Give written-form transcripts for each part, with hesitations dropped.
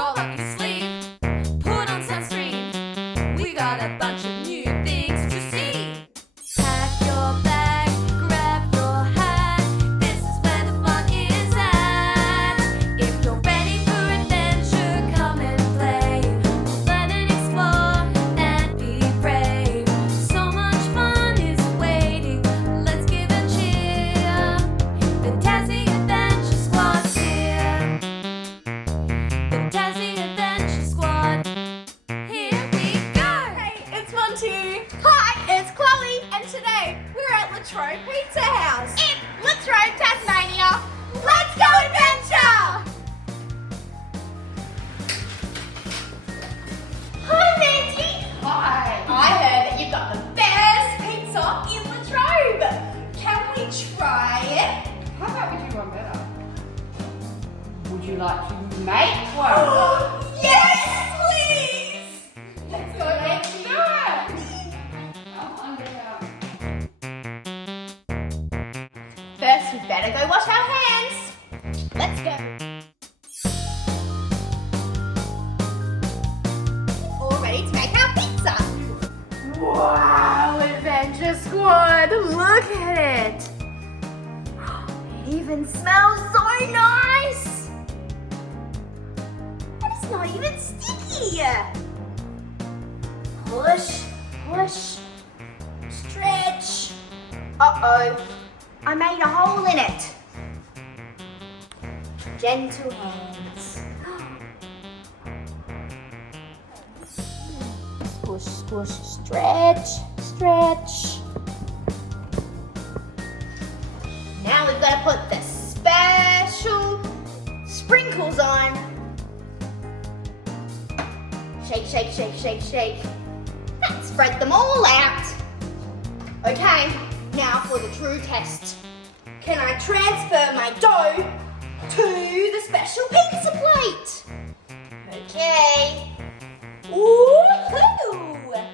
Roll up your sleeve, put on sunscreen. We got a bunch of new things to see. Pack your bag, grab your hat. This is where the fun is at. If you're ready for adventure, come and play. Learn and explore and be brave. So much fun is waiting. Let's give a cheer. The Tassie Adventure Squad's here. The Tassie Adventure Squad. Here we go. Hey, it's Monty. Hi, it's Chloe. And today we're at Latrobe Pizza House in Latrobe, Tasmania. Let's go adventure! Hi, Mandy. Hi. I heard that you've got the best pizza in Latrobe. Can we try it? How about we do one better? Would you like to make one? Yes, please. Let's go, Let's Mandy. do it! I'll under out. First, we better go wash our hands. Let's go. All ready to make our pizza. Wow, Adventure Squad, look at it. It even smells so nice. And it's not even sticky. Push, push, stretch. Uh-oh. I made a hole in it. Gentle hands. Squish, squish, stretch, stretch. Now we've got to put the special sprinkles on. Shake, shake, shake, shake, shake. And spread them all out. Okay. Now for the true test. Can I transfer my dough to the special pizza plate? Okay. Woohoo!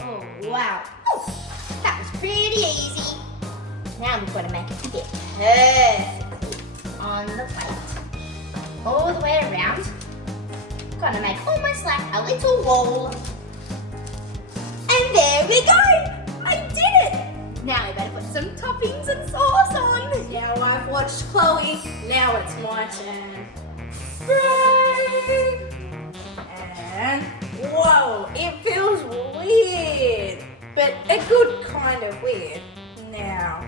Oh, wow. Oh, that was pretty easy. Now we've got to make it fit perfectly on the plate. All the way around. Gonna make almost like a little wall. And there we go! I did it! Now we better put some toppings and sauce on. Now I've watched Chloe, now it's my turn. Spray! And whoa, it feels weird, but a good kind of weird. Now,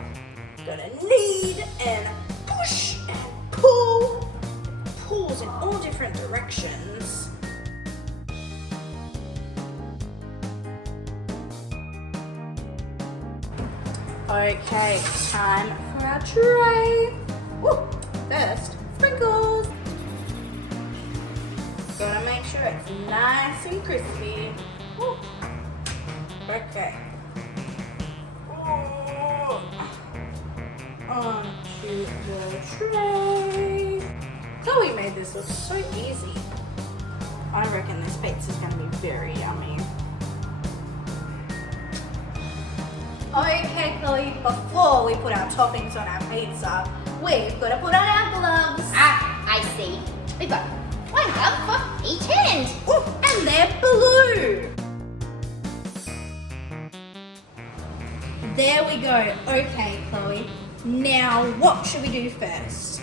gonna knead and push and pull. Pulls in all different directions. Okay, time for our tray. Woo, first, sprinkles. Gotta make sure it's nice and crispy. Woo. Okay. Ooh. Onto the tray. Chloe made this look so easy. I reckon this pizza's gonna be very yummy. Okay, Chloe, before we put our toppings on our pizza, we've got to put on our gloves. Ah, I see. We've got one glove for each hand. Ooh, and they're blue. There we go. Okay, Chloe. Now, what should we do first?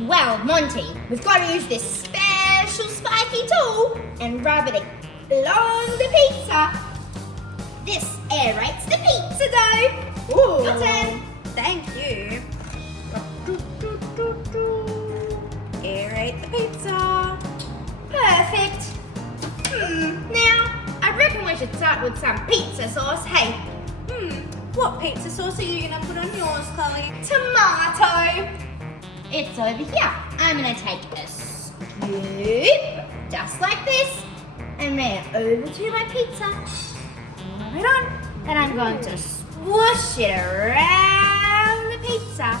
Well, Monty, we've got to use this special spiky tool and rub it along the pizza. This aerates the pizza dough. Ooh. Your turn. Thank you. Aerate the pizza. Perfect. Now, I reckon we should start with some pizza sauce. Hey, What pizza sauce are you gonna put on yours, Chloe? tomato. It's over here. I'm going to take a scoop, just like this, and then over to my pizza. Right on. And I'm going to swoosh it around the pizza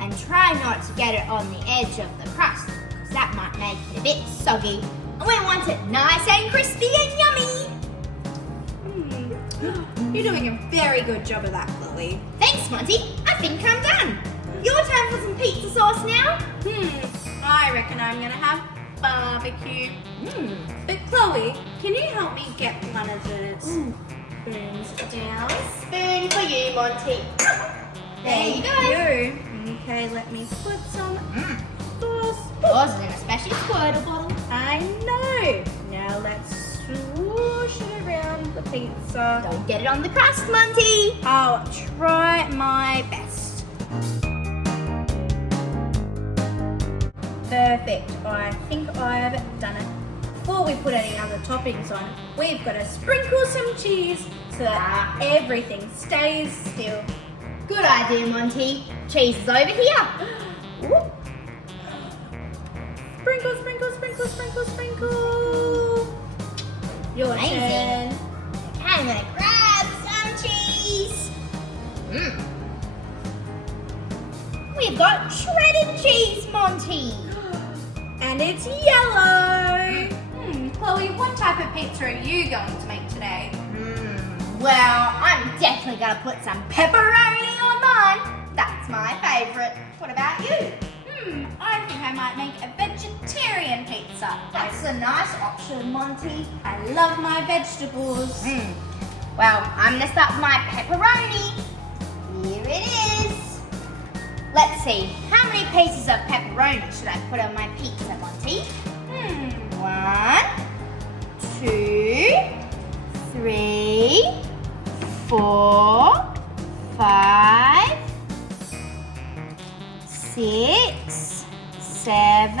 and try not to get it on the edge of the crust, because that might make it a bit soggy. And we want it nice and crispy and yummy. You're doing a very good job of that, Chloe. Thanks, Monty. I think I'm done. Your turn for some pizza sauce now. I reckon I'm gonna have barbecue. But Chloe, can you help me get one of the spoons down? Spoon for you, Monty. There you go. Okay, let me put some sauce. Yours is in a special squirtle bottle. I know. Now let's swoosh it around the pizza. Don't get it on the crust, Monty. I'll try my best. Perfect. I think I've done it. Before we put any other toppings on, we've got to sprinkle some cheese so that everything stays still. Good idea, Monty. Cheese is over here. Whoop. Sprinkle, sprinkle, sprinkle, sprinkle, sprinkle. Your Amazing. turn. Okay, I'm gonna grab some cheese. We've got shredded cheese, Monty. And it's yellow. Chloe, what type of pizza are you going to make today? Well, I'm definitely gonna put some pepperoni on mine. That's my favourite. What about you? I think I might make a vegetarian pizza. That's a nice option, Monty. I love my vegetables. Well, I'm gonna start with my pepperoni. Here it is. Let's see, how many pieces of pepperoni should I put on my pizza, Monty? 1, 2, 3, 4, 5, 6, 7,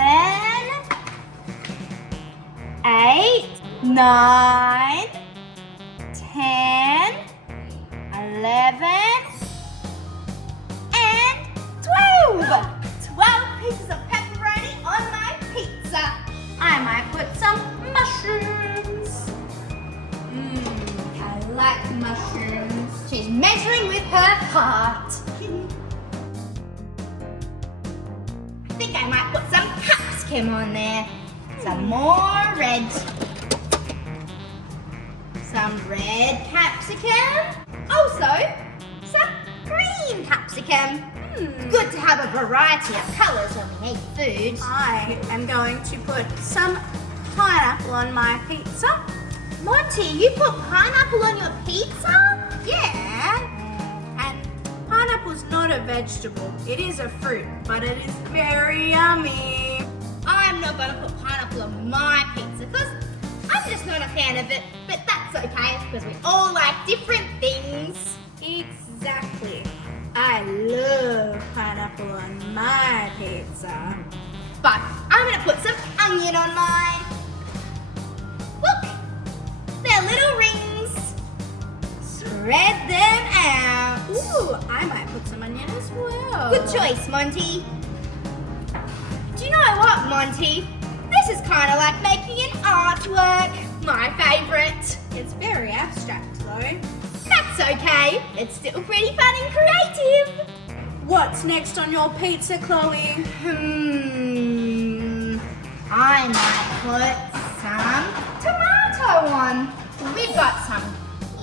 8, 9, 10, 11, and 12. 12 pieces of pepperoni on my pizza. I might put some mushrooms. I like mushrooms. She's measuring with her heart. I think I might put some capsicum on there. Some more red. Some red capsicum. Also, some green capsicum. It's good to have a variety of colours when we make food. I am going to put some pineapple on my pizza. Monty, you put pineapple on your pizza? Yeah. And pineapple's not a vegetable. It is a fruit, but it is very yummy. I'm not going to put pineapple on my pizza because I'm just not a fan of it. But that's okay because we all like different things. Exactly. I love pineapple on my pizza. But I'm going to put some onion on mine. Look, they're little rings. Spread them out. Ooh, I might put some onion as well. Good choice, Monty. Do you know what, Monty? This is kind of like making an artwork. My favourite. It's very abstract though. That's okay. It's still pretty fun and creative. What's next on your pizza, Chloe? I might put some tomato on. We've got some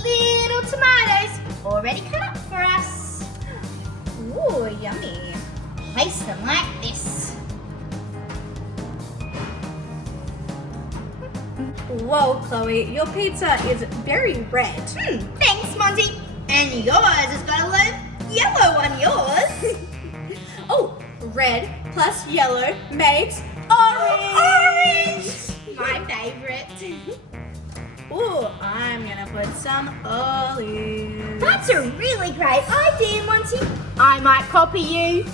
little tomatoes already cut up for us. Ooh, yummy. Place them like this. Whoa, Chloe, your pizza is very red. Thanks, Monty. And yours has got a lot of yellow on yours. Oh, red plus yellow makes orange. My favourite. Ooh, I'm gonna put some olives. That's a really great idea, Monty. I might copy you.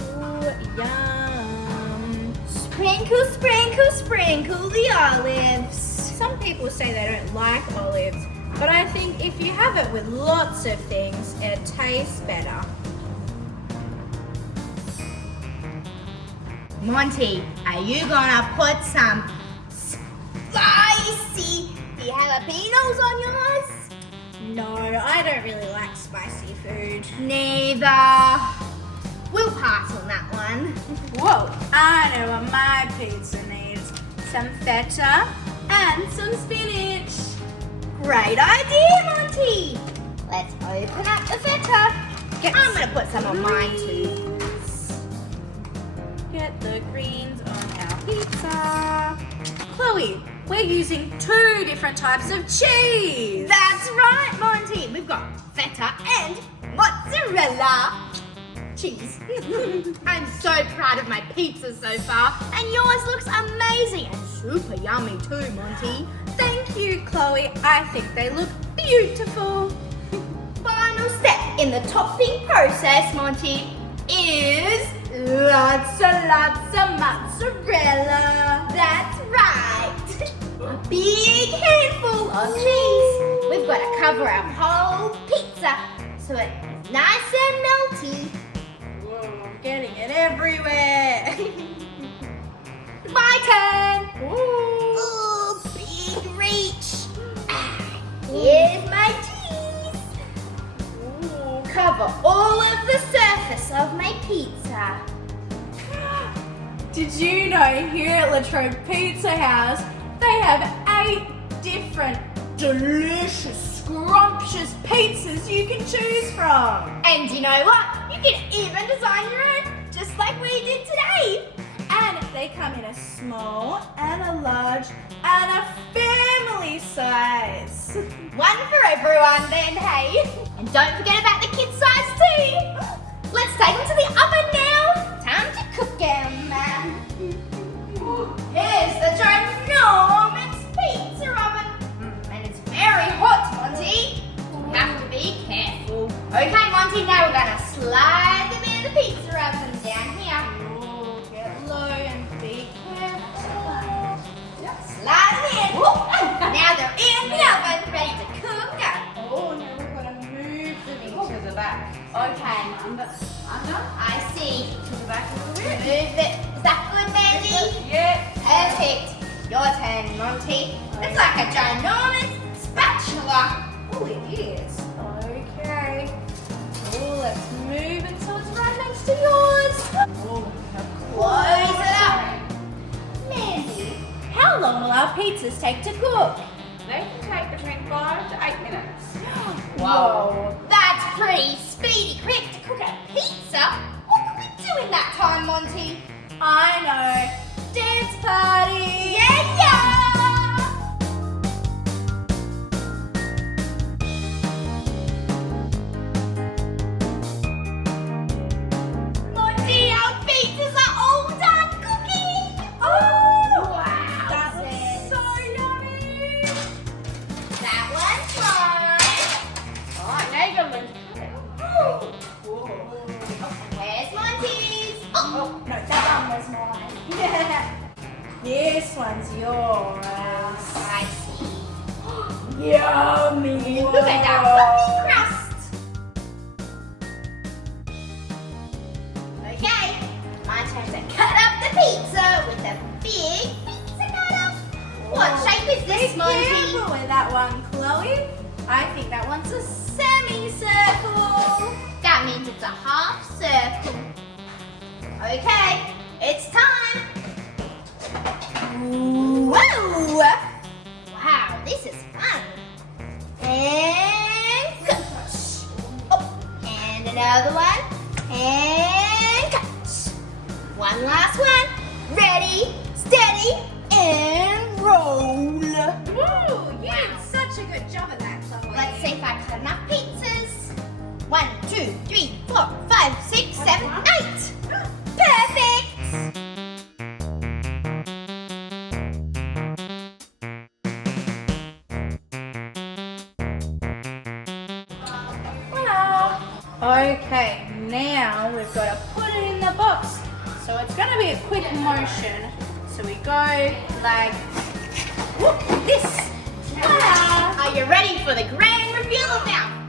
Ooh, yum. Sprinkle, sprinkle, sprinkle the olives. Some people say they don't like olives, but I think if you have it with lots of things, it tastes better. Monty, are you gonna put some spicy jalapenos on yours? No, I don't really like spicy food. Neither. We'll pass on that one. Whoa, I know what my pizza needs. Some feta and some spinach. Great idea, Monty. Let's open up the feta. I'm gonna put some on mine too. get the greens on our pizza. Chloe, we're using 2 different types of cheese. That's right, Monty. We've got feta and mozzarella cheese. I'm so proud of my pizza so far, and yours looks amazing and super yummy too, Monty. Thank you, Chloe. I think they look beautiful. Final step in the topping process, Monty, is lots of mozzarella. That's right. A big handful of cheese. We've got to cover our whole pizza so it's nice and melty. Whoa, I'm getting it everywhere. My turn. Ooh, big reach. Here's my cheese. Ooh, cover all of the surface of my pizza. Did you know here at Latrobe Pizza House, they have 8 different delicious, scrumptious pizzas you can choose from. And you know what? You can even design your own, just like we did today. And they come in a small and a large and a family size. One for everyone then, hey. And don't forget about the kid size too. Let's take them to the oven now. Time to cook them. Here's the ginormous pizza oven. And it's very hot, Monty. We have to be careful. Okay, Monty, now we're gonna slide them in the pizza oven down here. Oh, get low and be careful. Slide them in. Now they're in the oven, ready to cook. Oh, now we've got to move them into the back. Okay, Under. I see. To the back a little bit. Move it. Is that good, Mandy? Yeah. Perfect. Your turn, Monty. It's like a ginormous spatula. Oh, it is. Okay. Oh, let's move it so it's right next to yours. Oh, Close it up. Mandy, how long will our pizzas take to cook? They can take between 5 to 8 minutes. Whoa, that's pretty speedy quick to cook a pizza. What can we do in that time, Monty? I know. Dance party. Yeah! Monty, our pizzas are all done cooking. Oh, Wow. that looks so yummy. That one's mine. Oh, now you got to learn to cut it. Where's Monty's? Oh, no, that one was mine. This one's yours. I see. Yummy. Look at that fluffy crust. Okay, my turn to cut up the pizza with a big pizza cutter. What shape is this, Be Monty? careful with that one, Chloe. I think that one's a semicircle. That means it's a half circle. Okay, it's time. Whoa! Wow, this is fun. And cut. Oh, and another one. And cut. One last one. Ready, steady, and roll. Woo, you did such a good job at that, Chloe. Let's see if I cut enough pizzas. 1, 2, 3, 4, 5, 6, 7, 8. Perfect! Okay, now we've got to put it in the box. So it's going to be a quick motion. So we go like this. Ta-da! Are you ready for the grand reveal of our